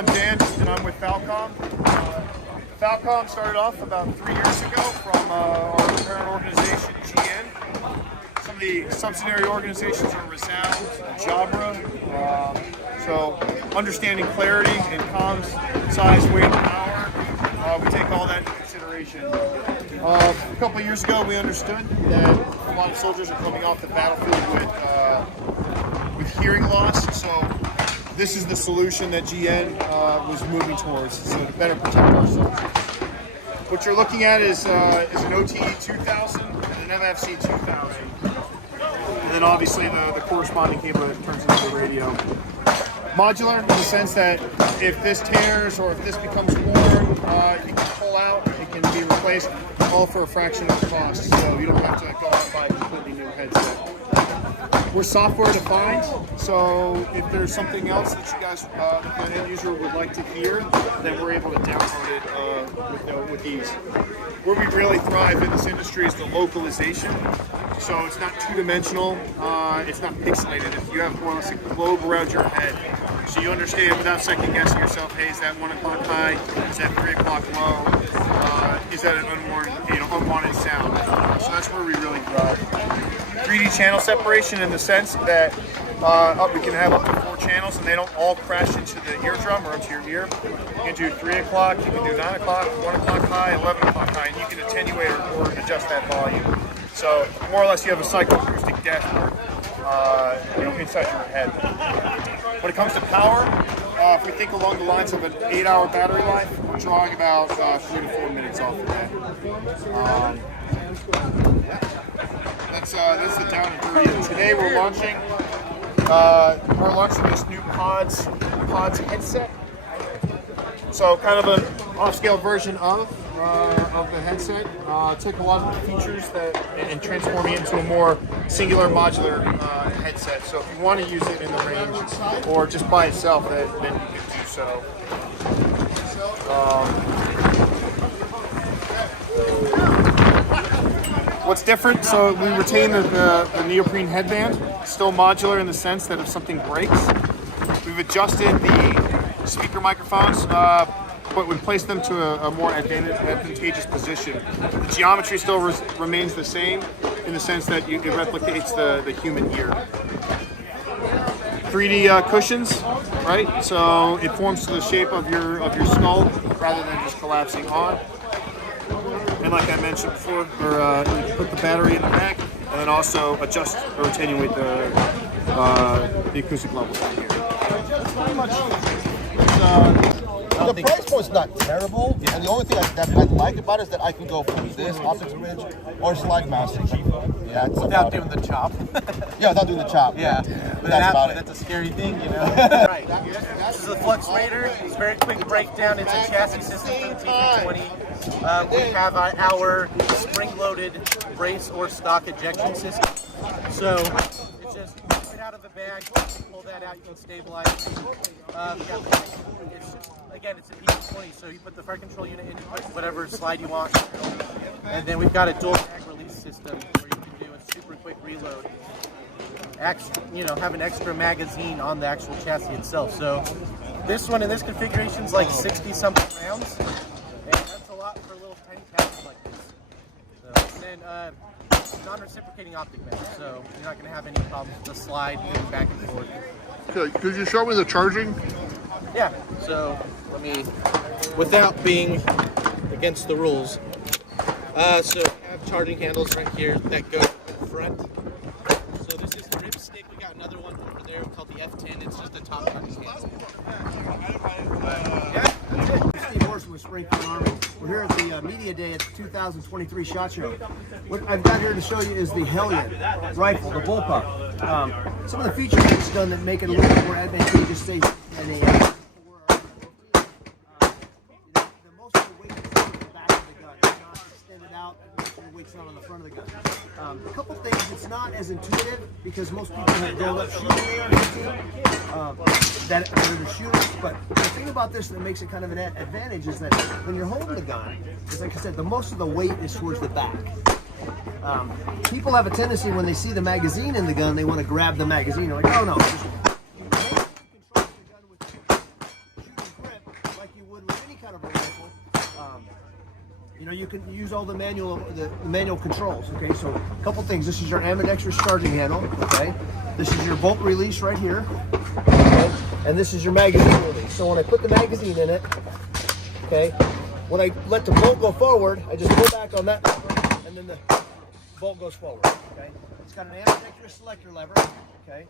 I'm Dan, and I'm with Falcom. Falcom started off about 3 years ago from our parent organization, GN. Some of the subsidiary organizations are Resound, Jabra. So understanding clarity and comms, size, weight, and power, we take all that into consideration. A couple of years ago, we understood that a lot of soldiers are coming off the battlefield with hearing loss. So this is the solution that GN was moving towards, so to better protect our soldiers. What you're looking at is an OTE 2000 and an MFC 2000. And then obviously the corresponding cable that turns into the radio. Modular in the sense that if this tears or if this becomes worn, you can pull out, it can be replaced, all for a fraction of the cost. So you don't have to go out and buy a completely new headset. We're software defined, so if there's something else that you guys, the end user would like to hear, then we're able to download it with ease. Where we really thrive in this industry is the localization. So it's not two-dimensional, it's not pixelated. If you have more or less a globe around your head, so you understand without second guessing yourself, hey, is that 1 o'clock high? Is that 3 o'clock low? Is that an unwanted sound? So that's where we really thrive. 3D channel separation in the sense that we can have up to 4 channels and they don't all crash into the eardrum or into your ear. You can do 3 o'clock, you can do 9 o'clock, 1 o'clock high, 11 o'clock high, and you can attenuate or adjust that volume. So more or less you have a psychoacoustic deck inside your head. When it comes to power, if we think along the lines of an 8-hour battery life, we're drawing about 3 to 4 minutes off of that. That's the down and dirty. Today we're launching this new Pods headset. So kind of an off-scale version of the headset. Took a lot of the features and transforming it into a more singular modular headset. So if you want to use it in the range or just by itself, then you can do so. What's different? So we retain the neoprene headband, still modular in the sense that if something breaks, we've adjusted the speaker microphones, but we placed them to a more advantageous position. The geometry still remains the same in the sense that it replicates the human ear. 3D cushions, right? So it forms to the shape of your skull rather than just collapsing on. And like I mentioned before, you can put the battery in the back and then also adjust or attenuate the acoustic levels in here. That's pretty much the price point's not terrible, and the only thing that I like about it is that I can go from this optics ridge or slide mounted. Without doing the chop. Yeah, without doing the chop. Yeah. But that's about it. That's a scary thing, you know? Right. This is a Flux Raider. It's a very quick breakdown. It's a chassis system for the T320. We have our spring-loaded brace or stock ejection system. So it's just pull it out of the bag, pull that out, you can stabilize it. Again, it's a T320, so you put the fire control unit in, you put whatever slide you want, and then we've got a dual mag release system where you can do a super quick reload. Have an extra magazine on the actual chassis itself. So this one in this configuration is like 60-something rounds, and that's a lot for a little tiny package like this. So, and then non-reciprocating optic mag, so you're not going to have any problems with the slide going back and forth. Okay, could you show me the charging? Yeah, so let me, without being against the rules, so I have charging handles right here that go in front. So this is the ripstick. We got another one over there called the F10. It's just a top charging handle. Steve Horson with Springfield Army. We're here at the media day at the 2023 SHOT Show. What I've got here to show you is the Hellion rifle, the bullpup. Some of the features it's done that make it a little bit more advantageous, say, than a the most of the weight is on the back of the gun. It's not extended out, the weight's not on the front of the gun. A couple things, it's not as intuitive because most people have rolled up shooting AR-15 that are the shooters, but the thing about this that makes it kind of an advantage is that when you're holding the gun, it's like I said, the most of the weight is towards the back. People have a tendency when they see the magazine in the gun, they want to grab the magazine. They're like, oh no. Just control your gun with shooting grip. You know, you can use all the manual controls. Okay, so a couple things. This is your ambidextrous charging handle. Okay, this is your bolt release right here. Okay, and this is your magazine release. So when I put the magazine in it, okay, when I let the bolt go forward, I just pull back on that lever, and then the bolt goes forward. Okay, it's got an ambidextrous selector lever. Okay,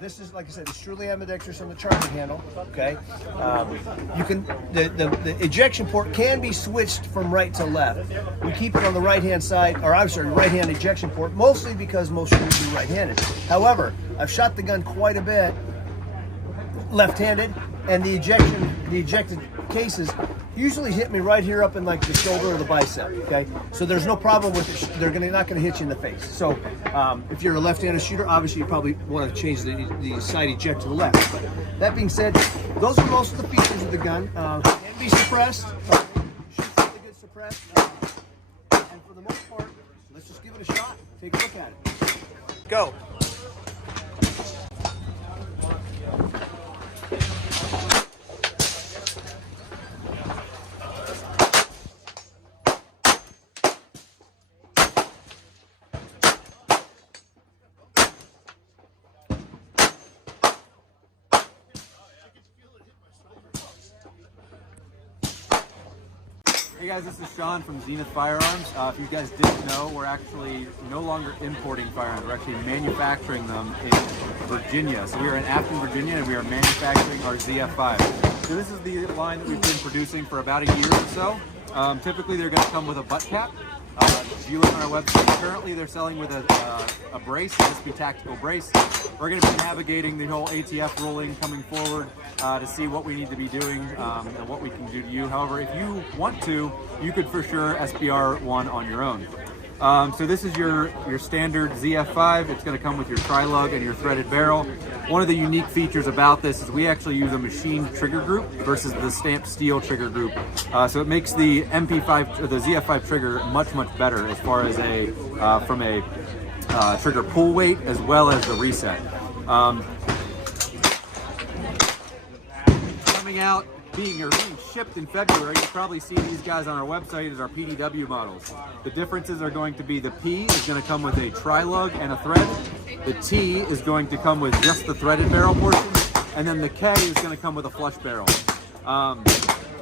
this is, like I said, it's truly ambidextrous on the charging handle. Okay, you can the ejection port can be switched from right to left. We keep it on the right hand side, or I'm sorry, right hand ejection port, mostly because most shooters are right handed. However, I've shot the gun quite a bit left handed, and the ejected cases usually hit me right here up in like the shoulder or the bicep. Okay, so there's no problem with it. They're not going to hit you in the face. So if you're a left-handed shooter, obviously you probably want to change the side eject to the left. But that being said, those are most of the features of the gun. Can be suppressed. Shoots really good suppressed. And for the most part, let's just give it a shot. Take a look at it. Go. Hey guys, this is Sean from Zenith Firearms. If you guys didn't know, we're actually no longer importing firearms. We're actually manufacturing them in Virginia. So we are in Afton, Virginia, and we are manufacturing our ZF5. So this is the line that we've been producing for about a year or so. Typically they're going to come with a butt cap. If you look on our website, currently they're selling with a brace, a SB tactical brace. We're going to be navigating the whole ATF ruling coming forward to see what we need to be doing and what we can do to you. However, if you want to, you could for sure SBR one on your own. So this is your standard ZF5. It's going to come with your tri-lug and your threaded barrel. One of the unique features about this is we actually use a machined trigger group versus the stamped steel trigger group. So it makes the MP5 or the ZF5 trigger much better as far as from a trigger pull weight as well as the reset. Coming out, being shipped in February, you'll probably see these guys on our website as our PDW models. The differences are going to be the P is going to come with a tri-lug and a thread. The T is going to come with just the threaded barrel portion, and then the K is going to come with a flush barrel.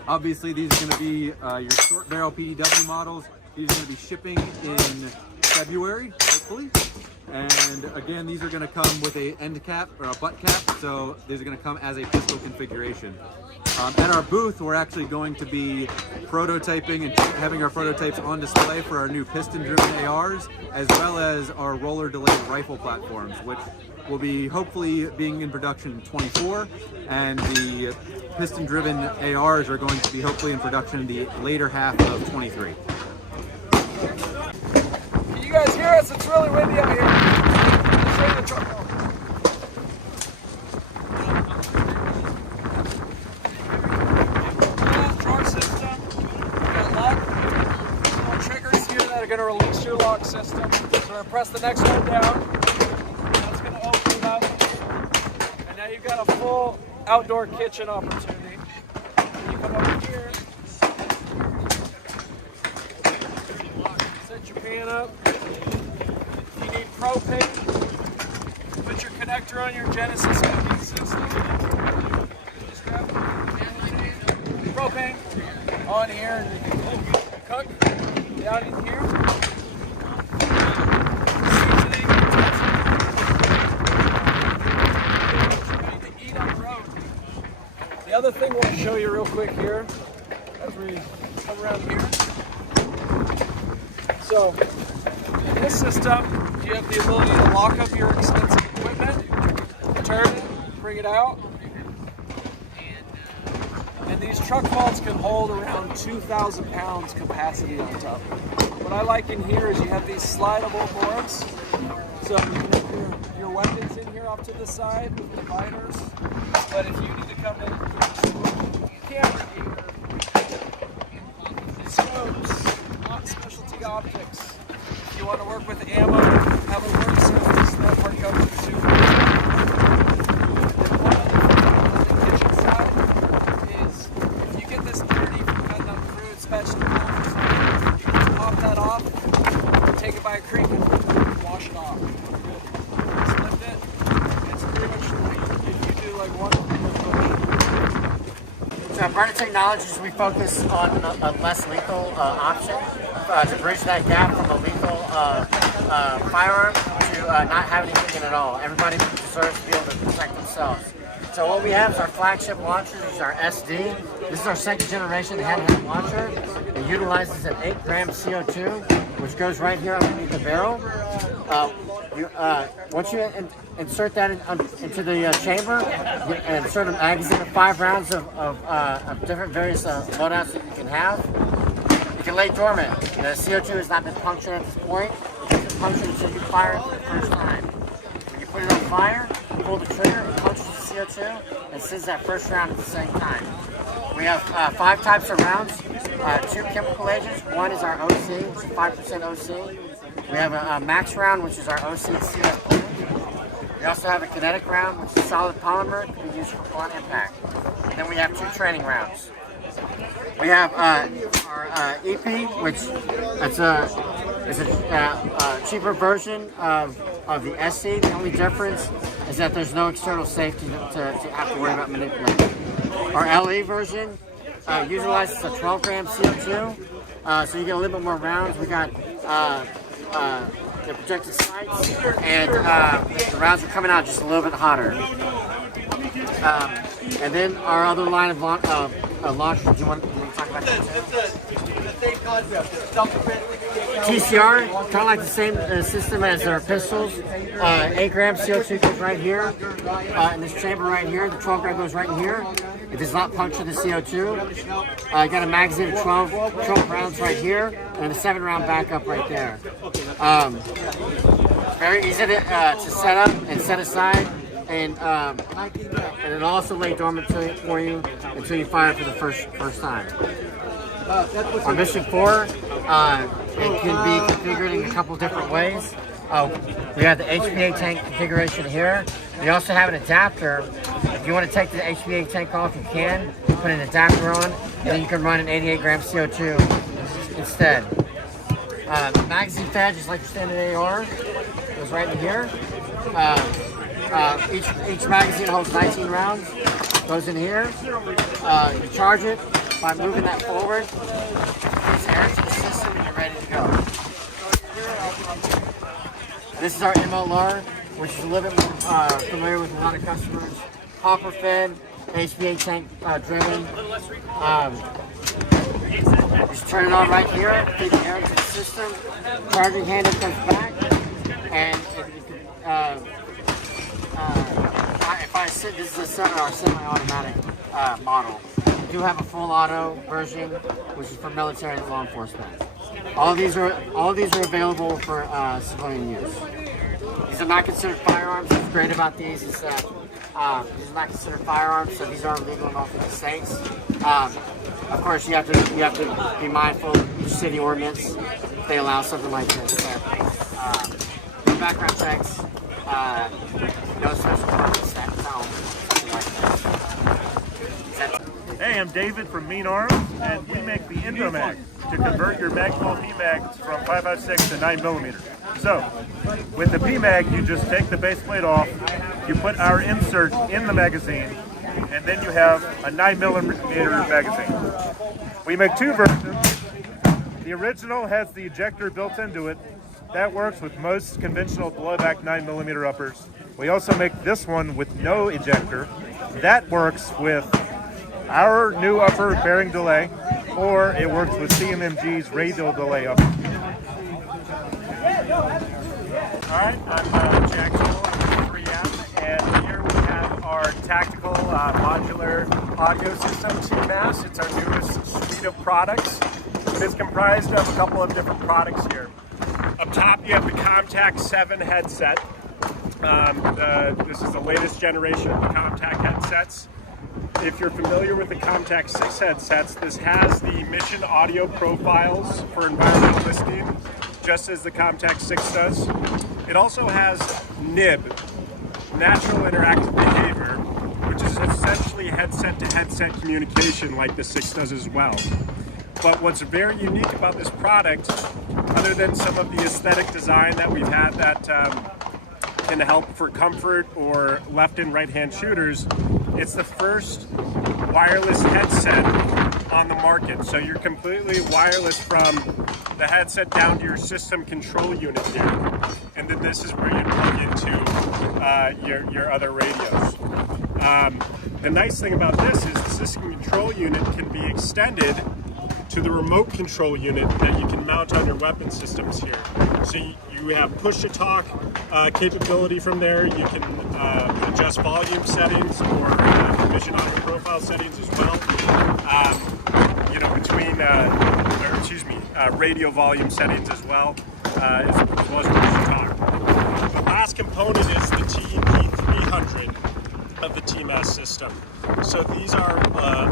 Obviously, these are going to be your short barrel PDW models. These are going to be shipping in February, hopefully. And again, these are going to come with a end cap or a butt cap, so these are going to come as a pistol configuration. At our booth, we're actually going to be prototyping and having our prototypes on display for our new piston-driven ARs, as well as our roller-delayed rifle platforms, which will be hopefully being in production in 24, and the piston-driven ARs are going to be hopefully in production in the later half of 23. Can you guys hear us? It's really windy out here. Let's show you the truck. Drawer system. We got lock. Little triggers here that are going to release your lock system. So we're going to press the next one down. That's going to open it up. And now you've got a full outdoor kitchen opportunity. And you come over here. Set your pan up. If you need propane, put your connector on your Genesis cooking system. Just grab propane on here and you can cook down in here. Seasoning, ready to eat on the road. The other thing we'll show you real quick here as we come around here. So, in this system, you have the ability to lock up your expensive equipment, turn it, bring it out, and these truck vaults can hold around 2,000 pounds capacity on top. What I like in here is you have these slidable boards, so you can have your weapons in here off to the side with dividers, but if you need to come in, camera gear, scopes, specialty optics. If you want to work with ammo, have a work surface, that part comes with super. And one other thing on the kitchen side is if you get this dirty from cutting up fruits, vegetables, that off, take it by a creek and wash it off. Just lift it. It's pretty much if you do like one. So at Burner Technologies, we focus on a less lethal option to bridge that gap from a lethal firearm to not having anything in it at all. Everybody deserves to be able to protect themselves. So what we have is our flagship launcher. This is our SD. This is our second generation handheld launcher. It utilizes an 8-gram CO2, which goes right here underneath the barrel. Once you insert that into the chamber, you insert a magazine of 5 rounds of different various loadouts that you can have. You can lay dormant. The CO2 has not been punctured at this point. It doesn't puncture until you fire it for the first time. When you put it on fire, you pull the trigger, it punctures the CO2, and sends that first round at the same time. We have 5 types of rounds, 2 chemical agents. One is our OC, which is 5% OC. We have a max round, which is our OC CF. We also have a kinetic round, which is solid polymer, can be used for blunt impact. And then we have 2 training rounds. We have our EP, which is a cheaper version of the SC. The only difference is that there's no external safety to have to worry about manipulating. Our LE version utilizes a 12-gram CO2, so you get a little bit more rounds. We got the projected sights, and the rounds are coming out just a little bit hotter. And then our other line of launchers, do you want to talk about that? TCR, kind of like the same system as our pistols. 8-gram CO2 goes right here, in this chamber right here. The 12-gram goes right in here. It does not puncture the CO2. I got a magazine of 12 rounds right here, and a 7-round backup right there. Very easy to set up and set aside, and it'll also lay dormant for you until you fire for the first time. Our Mission 4, it can be configured in a couple different ways. We have the HPA tank configuration here. We also have an adapter. If you want to take the HPA tank off, you can. Put an adapter on, and then you can run an 88-gram CO2 instead. The magazine fed, just like your standard AR, goes right in here. Each magazine holds 19 rounds. Goes in here. You charge it by moving that forward. It's air to the system, and you're ready to go. This is our MLR, which is a little bit more familiar with a lot of customers. Hopper fed, HPA tank driven. Just turn it on right here, feed the air into the system. Charging handle comes back, and if I sit, this is our semi-automatic model. We do have a full auto version, which is for military and law enforcement. All these are available for civilian use. These are not considered firearms. What's great about these is that these are not considered firearms, so these aren't legal in all 50 states. Of course, you have to be mindful of each city ordinance if they allow something like this. No background checks, no special permits that something like this. Hey, I'm David from Mean Arms, and we make the Indomag to convert your Magpul PMags from 5.56 to 9mm. So, with the PMag, you just take the base plate off, you put our insert in the magazine, and then you have a 9mm magazine. We make 2 versions. The original has the ejector built into it. That works with most conventional blowback 9mm uppers. We also make this one with no ejector. That works with our new upper bearing delay, or it works with CMMG's radial delay upper. Alright, I'm Jack Cole from 3M, and here we have our tactical modular audio system, TMAS. It's our newest suite of products. It is comprised of a couple of different products here. Up top you have the Comtac 7 headset. This is the latest generation of the Comtac headsets. If you're familiar with the Comtac 6 headsets, this has the mission audio profiles for environmental listening, just as the Comtac 6 does. It also has NIB, Natural Interactive Behavior, which is essentially headset-to-headset communication like the 6 does as well. But what's very unique about this product, other than some of the aesthetic design that we've had that can help for comfort or left and right hand shooters, it's the first wireless headset on the market. So you're completely wireless from the headset down to your system control unit here. And then this is where you plug into your other radios. The nice thing about this is the system control unit can be extended to the remote control unit that you can mount on your weapon systems here. So you have push-to-talk capability from there. You can adjust volume settings or vision audio profile settings as well. You know, between, radio volume settings as well as push-to-talk. The last component is the TEP300 of the TMAS system. So these are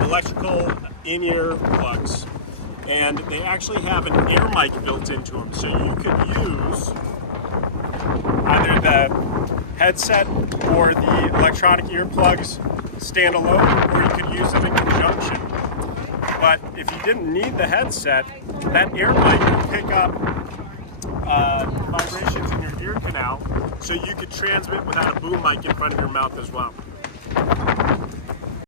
electrical in-ear plugs, and they actually have an air mic built into them. So you could use either the headset or the electronic earplugs standalone, or you could use them in conjunction. But if you didn't need the headset, that air mic will pick up vibrations in your ear canal, so you could transmit without a boom mic in front of your mouth as well.